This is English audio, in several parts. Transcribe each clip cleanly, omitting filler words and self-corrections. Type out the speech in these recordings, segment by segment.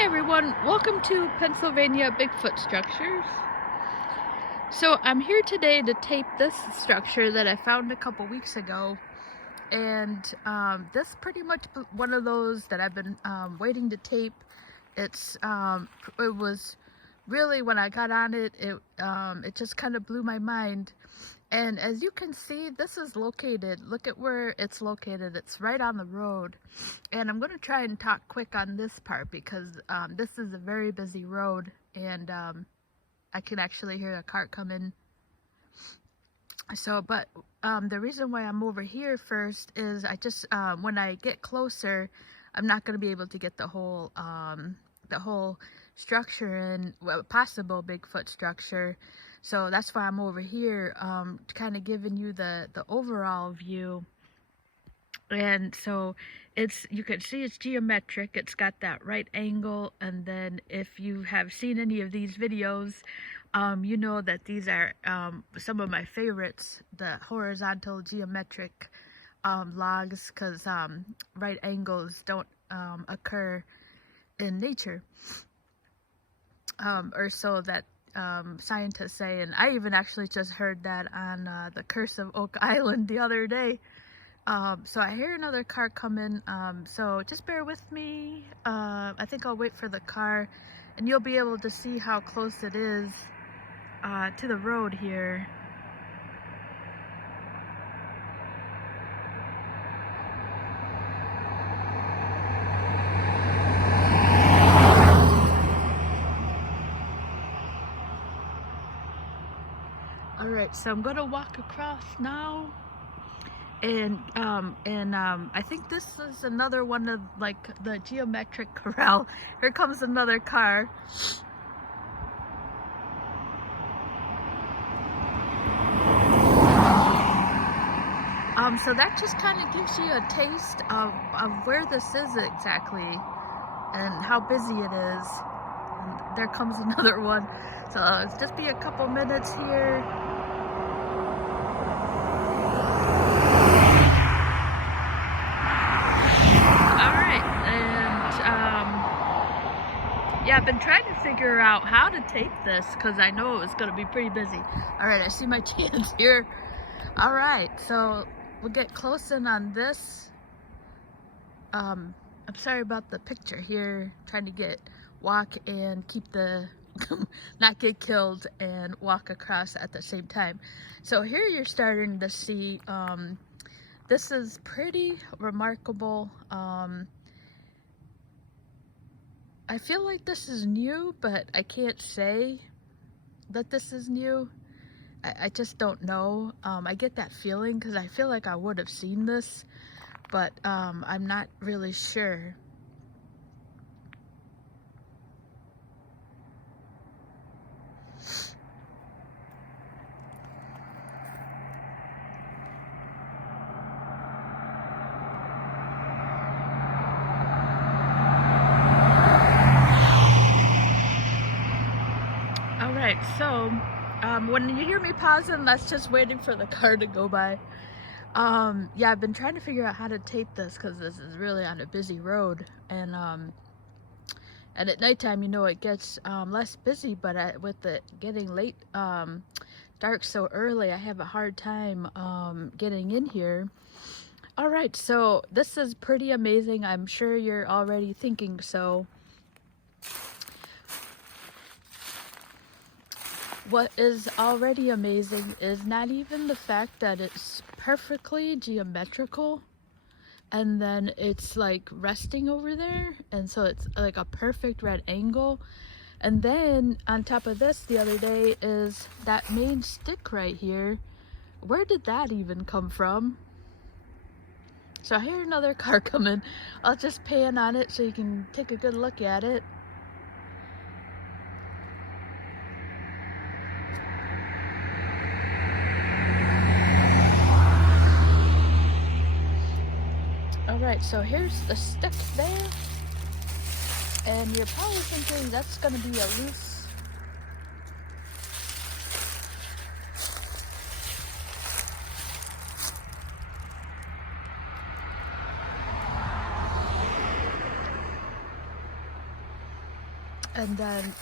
Hey everyone, welcome to Pennsylvania Bigfoot Structures. So I'm here today to tape this structure that I found a couple weeks ago, and this pretty much one of those that I've been waiting to tape. It was really, when I got on it, it just kind of blew my mind. And as you can see, this is located, look at where it's located. It's right on the road. And I'm going to try and talk quick on this part because this is a very busy road, and I can actually hear a cart coming. So, but the reason why I'm over here first is I just, when I get closer, I'm not going to be able to get the whole structure in, well, possible Bigfoot structure. So that's why I'm over here, kind of giving you the overall view. And so you can see it's geometric. It's got that right angle. And then if you have seen any of these videos, you know that these are some of my favorites, the horizontal geometric logs, because right angles don't occur in nature, or so that scientists say. And I even actually just heard that on the Curse of Oak Island the other day. So I hear another car coming, so just bear with me. I think I'll wait for the car, and you'll be able to see how close it is to the road here. Alright, so I'm gonna walk across now. And I think this is another one of, like, the geometric corral. Here comes another car. So that just kind of gives you a taste of where this is exactly and how busy it is. And there comes another one. So it's just be a couple minutes here. Yeah, I've been trying to figure out how to tape this because I know it was going to be pretty busy. Alright, I see my chance here. Alright, so we'll get close in on this. I'm sorry about the picture here. Trying to walk and keep the, not get killed and walk across at the same time. So here you're starting to see, this is pretty remarkable. I feel like this is new, but I can't say that this is new. I just don't know. I get that feeling because I feel like I would have seen this, but I'm not really sure. Alright, so when you hear me pausing, that's just waiting for the car to go by. Yeah, I've been trying to figure out how to tape this because this is really on a busy road, and at nighttime, you know, it gets less busy, but with it getting late, dark so early, I have a hard time getting in here. Alright, so this is pretty amazing. I'm sure you're already thinking so. What is already amazing is not even the fact that it's perfectly geometrical, and then it's like resting over there, and so it's like a perfect red angle. And then on top of this, the other day, is that main stick right here. Where did that even come from? So I hear another car coming. I'll just pan on it so you can take a good look at it. Alright, so here's the stick there, and you're probably thinking that's going to be a loose. And then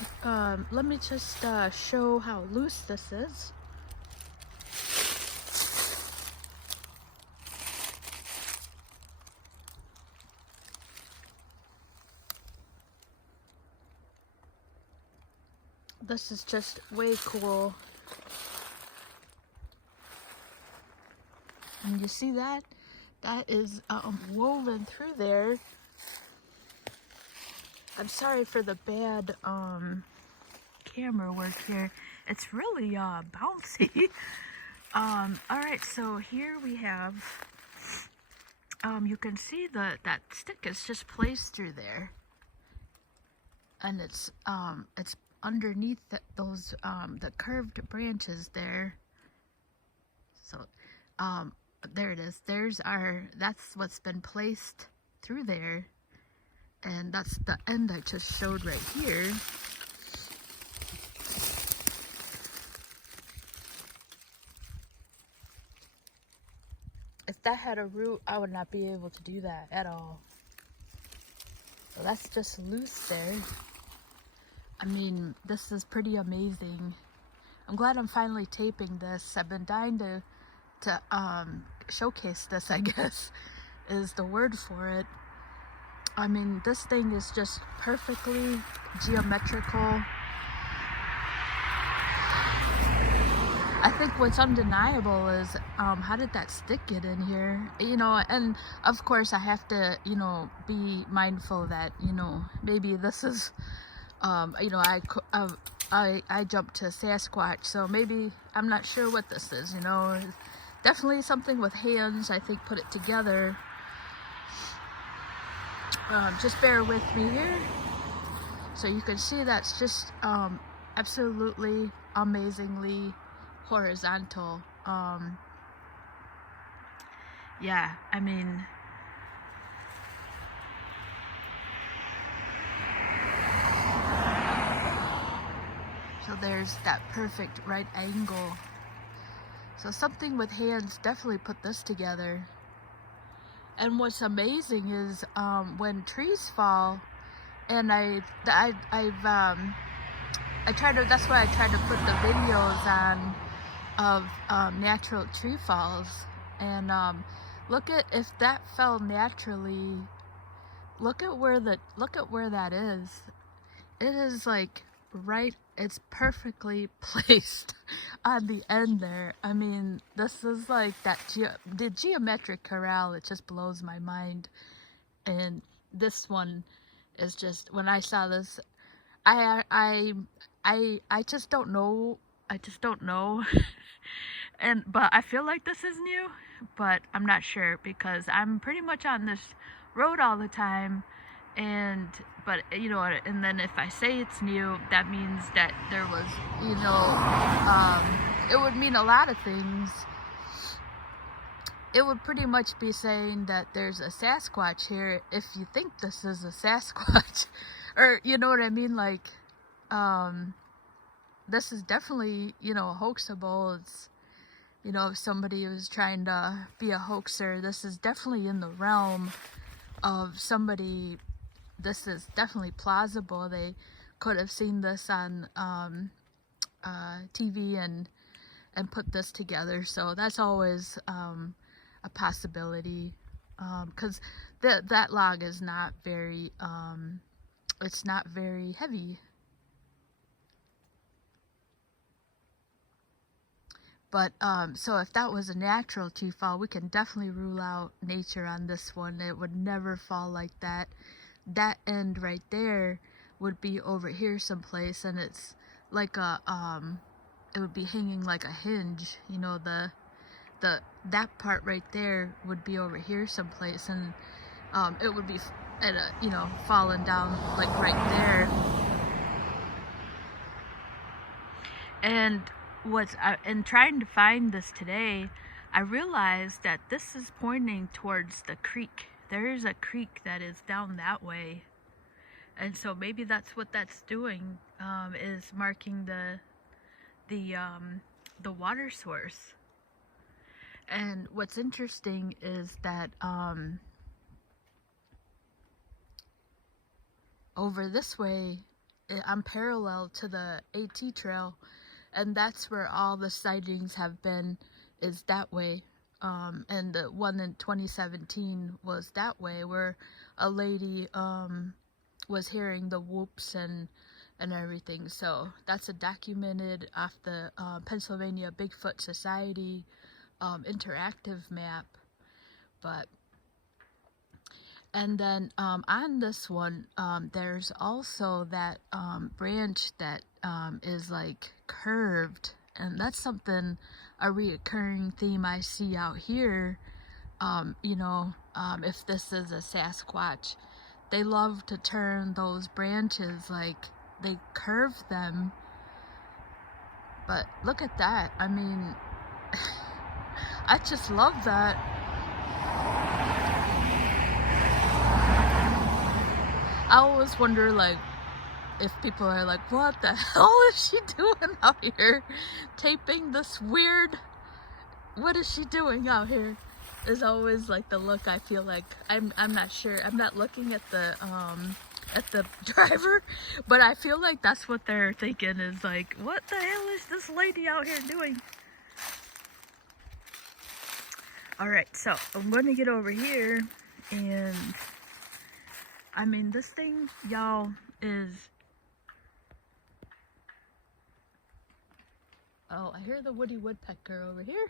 let me just show how loose this is. This is just way cool. And you see that? That is woven through there. I'm sorry for the bad camera work here. It's really bouncy. Alright, so here we have, you can see that stick is just placed through there. And it's underneath those, the curved branches there. So, there it is. That's what's been placed through there. And that's the end I just showed right here. If that had a root, I would not be able to do that at all. So that's just loose there. I mean, this is pretty amazing. I'm glad I'm finally taping this. I've been dying to showcase this, I guess, is the word for it. I mean, this thing is just perfectly geometrical. I think what's undeniable is how did that stick get in here? You know, and of course I have to, you know, be mindful that, you know, maybe this is, you know, I jumped to Sasquatch, so maybe I'm not sure what this is, you know. Definitely something with hands, I think, put it together. Just bear with me here. So you can see that's just absolutely amazingly horizontal. Yeah, I mean, so there's that perfect right angle. So something with hands definitely put this together. And what's amazing is when trees fall, and I try to, that's why I try to put the videos on of natural tree falls. And look at, if that fell naturally, look at where that is. It is like right, it's perfectly placed on the end there. I mean, this is like that the geometric corral, it just blows my mind. And this one is just, when I saw this, I just don't know. I just don't know. But I feel like this is new, but I'm not sure because I'm pretty much on this road all the time. But you know, and then if I say it's new, that means that there was, you know, it would mean a lot of things. It would pretty much be saying that there's a Sasquatch here if you think this is a Sasquatch. Or, you know what I mean? Like, this is definitely, you know, hoaxable. It's, you know, if somebody was trying to be a hoaxer, this is definitely in the realm of somebody. This is definitely plausible. They could have seen this on TV and put this together. So that's always a possibility, because that log is not very it's not very heavy. But so if that was a natural tree fall, we can definitely rule out nature on this one. It would never fall like that. That end right there would be over here someplace, and it's like a it would be hanging like a hinge, you know. That part right there would be over here someplace, and it would be at a, you know, falling down like right there. And in trying to find this today, I realized that this is pointing towards the creek. There is a creek that is down that way, and so maybe that's what that's doing, is marking the water source. And what's interesting is that over this way, I'm parallel to the AT trail, and that's where all the sightings have been, is that way. And the one in 2017 was that way, where a lady was hearing the whoops and everything. So that's a documented off the Pennsylvania Bigfoot Society interactive map. But and then on this one, there's also that branch that is like curved, and that's something, a reoccurring theme I see out here. You know, if this is a Sasquatch, they love to turn those branches, like they curve them. But look at that. I mean, I just love that. I always wonder, like, if people are like, what the hell is she doing out here? Taping this weird, what is she doing out here? Is always like the look I feel like. I'm not sure. I'm not looking at the driver, but I feel like that's what they're thinking, is like, what the hell is this lady out here doing? Alright, so I'm going to get over here, and I mean, this thing, y'all, is... Oh, I hear the woody woodpecker over here.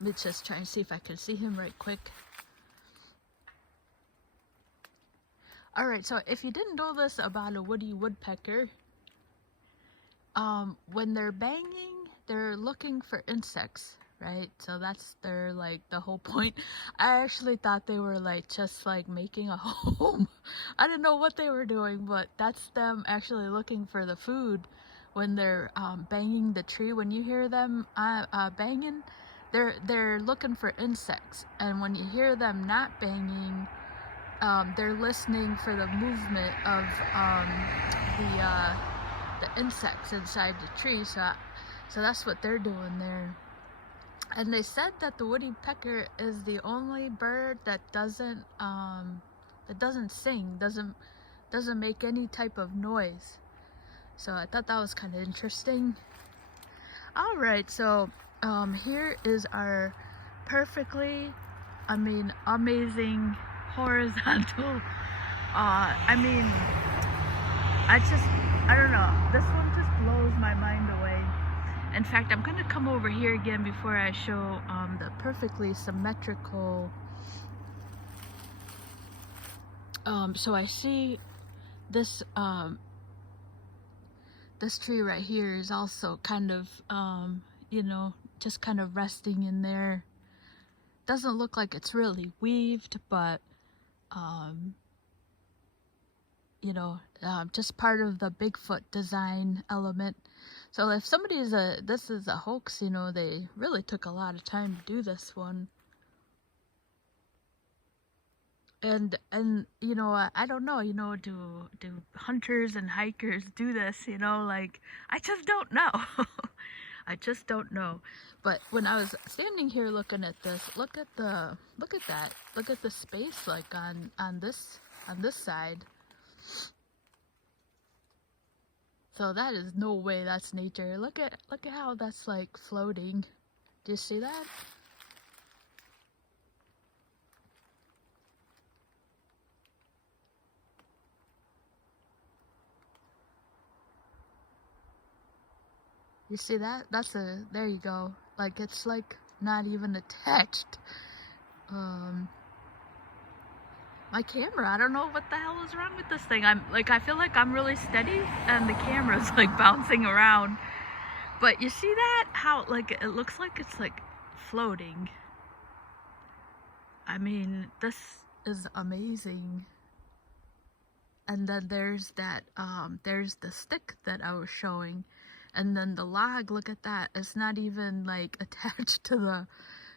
Let me just try and see if I can see him right quick. Alright, so if you didn't know this about a woody woodpecker, when they're banging, they're looking for insects, right? So that's their, like, the whole point. I actually thought they were, like, just, like, making a home. I didn't know what they were doing, but that's them actually looking for the food when they're banging the tree. When you hear them banging, they're looking for insects. And when you hear them not banging, they're listening for the movement of the insects inside the tree. So that's what they're doing there. And they said that the woodpecker is the only bird that doesn't sing, doesn't make any type of noise. So I thought that was kind of interesting. All right, so here is our perfectly, I mean, amazing horizontal. I mean, I don't know. This one just blows my mind away. In fact, I'm gonna come over here again before I show the perfectly symmetrical. So I see this this tree right here is also kind of you know, just kind of resting in there. Doesn't look like it's really weaved, but you know, just part of the Bigfoot design element. So if somebody is this is a hoax, you know, they really took a lot of time to do this one. And you know, I don't know, you know, do hunters and hikers do this, you know, like, I just don't know. I just don't know. But when I was standing here looking at this, look at that. Look at the space, like, on this side. So that is no way that's nature. Look at how that's, like, floating. Do you see that? You see that? There you go. Like, it's like not even attached. My camera, I don't know what the hell is wrong with this thing. I feel like I'm really steady and the camera's like bouncing around. But you see that? How, like, it looks like it's like floating. I mean, this is amazing. And then there's that, there's the stick that I was showing. And then the log, look at that. It's not even, like, attached to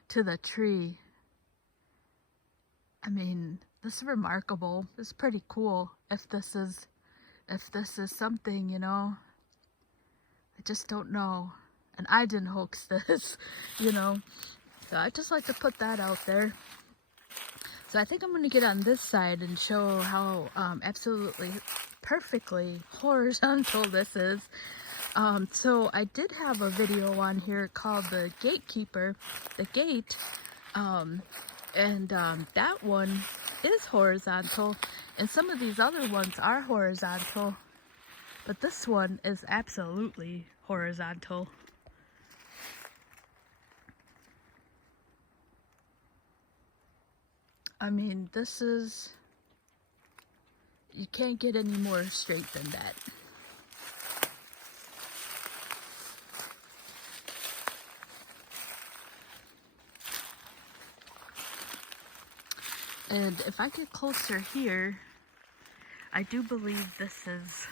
the tree. I mean, this is remarkable. It's pretty cool. If this is something, you know, I just don't know. And I didn't hoax this, you know. So I just like to put that out there. So I think I'm going to get on this side and show how absolutely perfectly horizontal this is. So I did have a video on here called The Gatekeeper, The Gate, and that one is horizontal, and some of these other ones are horizontal, but this one is absolutely horizontal. I mean, this is, you can't get any more straight than that. And if I get closer here, I do believe this is,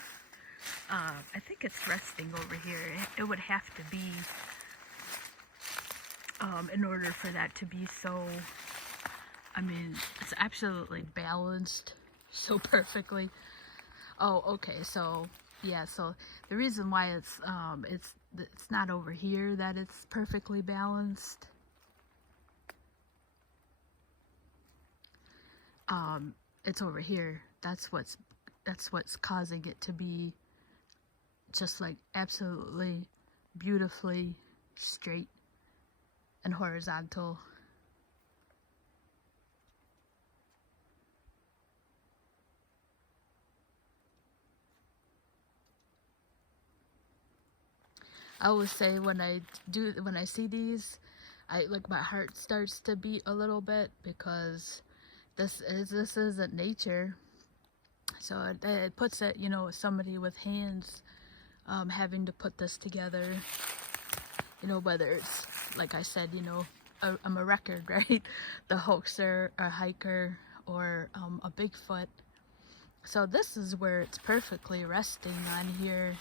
I think it's resting over here. It would have to be, in order for that to be so, I mean, it's absolutely balanced so perfectly. Oh, okay, so, yeah, so the reason why it's not over here that it's perfectly balanced. It's over here. That's what's causing it to be just like absolutely beautifully straight and horizontal. I always say when I see these, my heart starts to beat a little bit, because this isn't nature. So it puts it, you know, somebody with hands having to put this together, you know, whether it's, like I said, you know, I'm a record, right? The hoaxer, a hiker, or a Bigfoot. So this is where it's perfectly resting on here.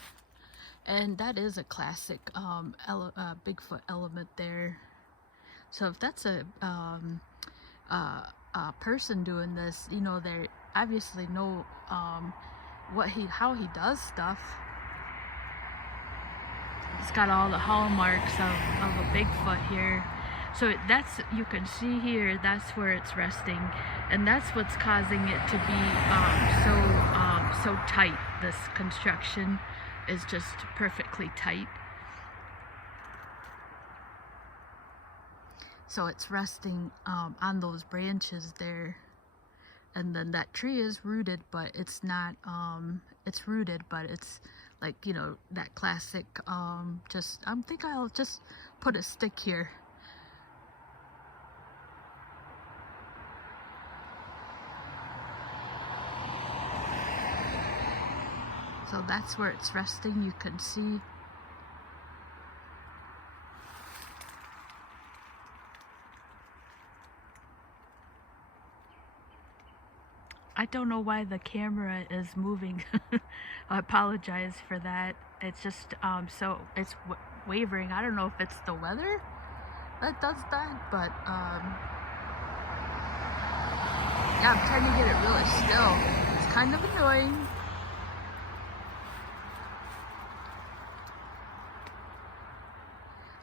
And that is a classic Bigfoot element there. So if that's a person doing this, you know, they obviously know how he does stuff. It's got all the hallmarks of a Bigfoot here. So that's, you can see here, that's where it's resting, and that's what's causing it to be so tight. This construction is just perfectly tight. So it's resting on those branches there, and then that tree is rooted, but it's not, it's rooted, but it's like, you know, that classic, I think I'll just put a stick here. So that's where it's resting, you can see. I don't know why the camera is moving. I apologize for that. It's just, so it's wavering. I don't know if it's the weather that does that, but, yeah, I'm trying to get it really still. It's kind of annoying.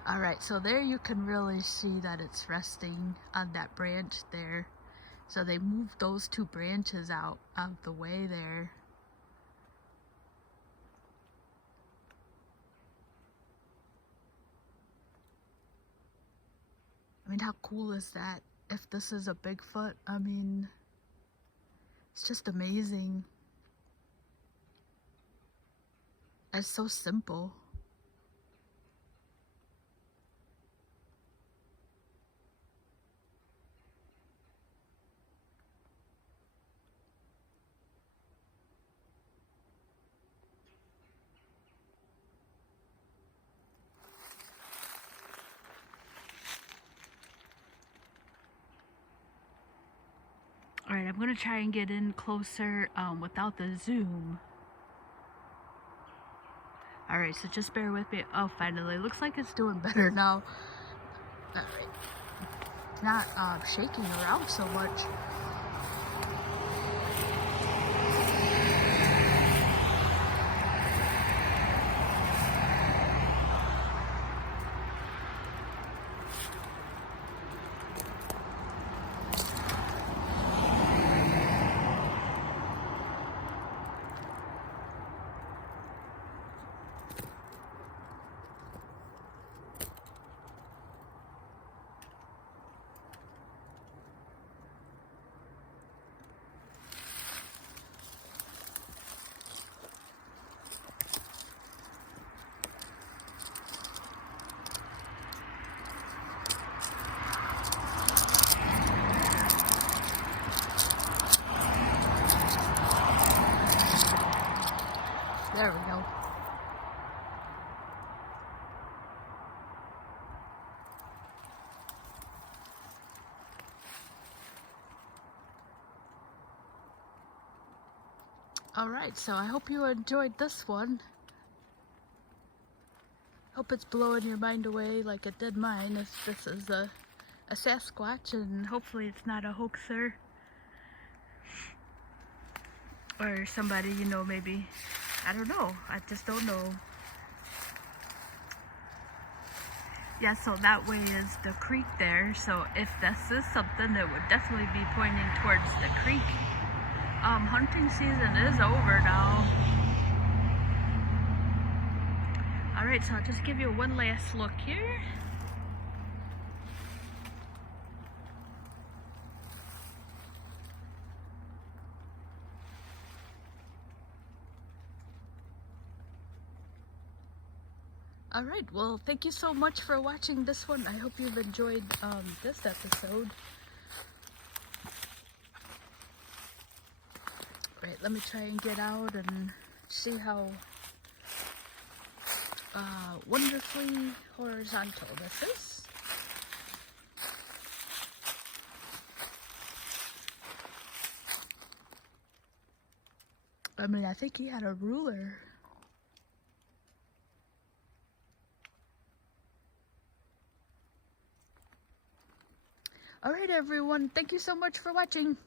Alright, so there you can really see that it's resting on that branch there. So they moved those two branches out of the way there. I mean, how cool is that? If this is a Bigfoot, I mean, it's just amazing. It's so simple. Alright, I'm going to try and get in closer without the zoom. Alright, so just bear with me. Oh, finally. Looks like it's doing better now. Alright. Not shaking around so much. There we go. Alright, so I hope you enjoyed this one. Hope it's blowing your mind away like it did mine. If this is a Sasquatch, and hopefully it's not a hoaxer. Or somebody, you know, maybe, I don't know, I just don't know. Yeah, so that way is the creek there, so if this is something, it would definitely be pointing towards the creek. Hunting season is over now. Alright, so I'll just give you one last look here. Alright, well, thank you so much for watching this one. I hope you've enjoyed this episode. Right, let me try and get out and see how wonderfully horizontal this is. I mean, I think he had a ruler. Alright everyone, thank you so much for watching.